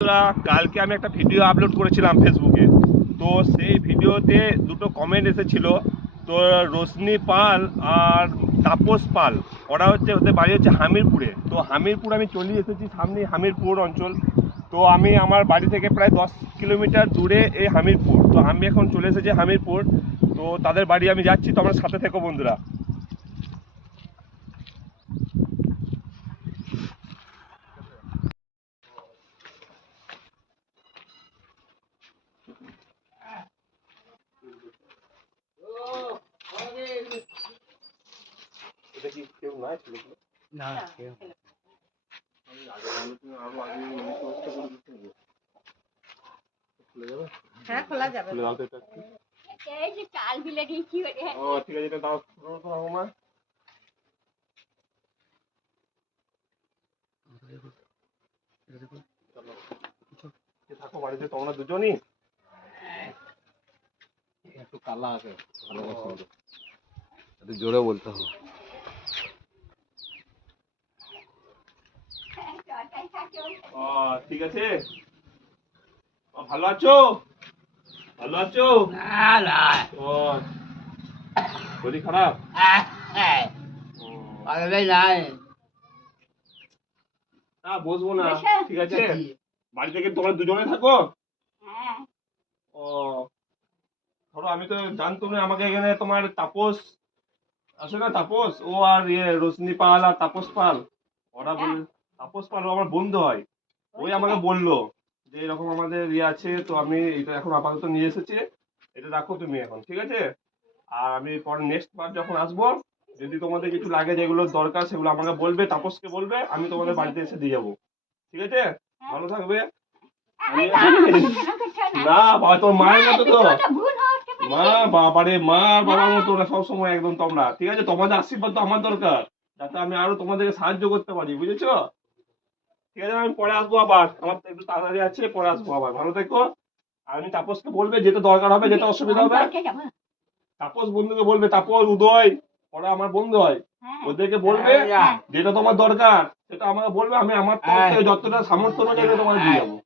কালকে আমি একটা ভিডিও আপলোড করেছিলাম ফেসবুকে। তো সেই ভিডিওতে দুটো কমেন্ট এসেছিল। তো রোশনি পাল আর তাপস পাল, ওরা হচ্ছে, ওদের বাড়ি হচ্ছে হামিরপুরে। তো হামিরপুর আমি চলে এসেছি, সামনে হামিরপুর অঞ্চল। তো আমি আমার বাড়ি থেকে প্রায় 10 কিলোমিটার দূরে এই হামিরপুর। তো আমি এখন চলে এসেছি হামিরপুর। তো তাদের বাড়ি আমি যাচ্ছি, তো আমার সাথে থেকো বন্ধুরা। এটা কি কেউ নাই ছিল? না হ্যাঁ, খোলা যাবে। খুলে দাও তো এটা একটু। এই যে চাল বিলে দিয়েছি ওরে। ও ঠিক আছে, এটা দাও মা। থাকো বাড়িতে তোমরা দুজনই। একটু কালা আছে, ভালো কথা, একটু জোরে বলতে হবে। ও ঠিক আছে। ভালো আছো? ভালো আছো? ও শরীর খারাপ? না বসবো না, ঠিক আছে। বাড়ি থেকে তোমরা দুজনে থাকো। ও ধরো, আমি তো জানতো না, আমাকে এখানে তোমার তাপস আছে না, তাপস, ও আর রোশনি পাল আর তাপস পাল, ওরা বল, তাপস পাল ও আমার বন্ধু হয়। ওই আমাকে বললো যে এরকম আমাদের আছে, তো আমি এটা এখন আপাতত নিয়ে এসেছি, এটা রাখো তুমি এখন, ঠিক আছে। আর আমি পরে নেক্সট বার যখন আসবো, যদি তোমাদের কিছু লাগে যেগুলো দরকার সেগুলো আমাকে বলবে, তাপসকে বলবে, আমি তোমাদের বাড়িতে এসে দিয়ে যাবো, ঠিক আছে। ভালো থাকবে। না বাবা, তোর মায়ের মতো তো। মা বাবারে, মা আর বাবার মতো ওরা সবসময় একদম তোমরা, ঠিক আছে। তোমাদের আশীর্বাদ তো আমার দরকার, যাতে আমি আরো তোমাদেরকে সাহায্য করতে পারি, বুঝেছো? ঠিক আছে, আমি পরে আসবো আবার, আমার তো একটু তাড়াতাড়ি আছে, পরে আসবো আবার। ভালো থেকো। আর আমি তাপসকে বলবে, যেটা দরকার হবে, যেটা অসুবিধা হবে, তাপস বন্ধুকে বলবে, তাপস উদয়, ওরা আমার বন্ধু হয়, ওদেরকে বলবে যেটা তোমার দরকার সেটা আমাকে বলবে, আমি আমার তরফ থেকে যতটা সামর্থ্য অনুযায়ী তোমাকে দিয়ে যাবো।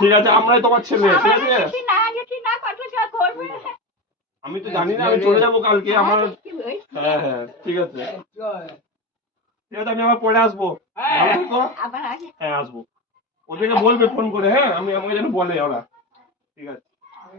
ঠিক আছে, আমরাই তোমার ছেলে, ঠিক আছে। আমি তো জানি না, আমি চলে যাবো কালকে আমার। হ্যাঁ হ্যাঁ ঠিক আছে, ঠিক আছে, আমি আবার পরে আসবো। ভালো থেকো। হ্যাঁ আসবো, ওদেরকে বলবে ফোন করে, হ্যাঁ, আমি আমাকে যেন বলে ওরা, ঠিক আছে।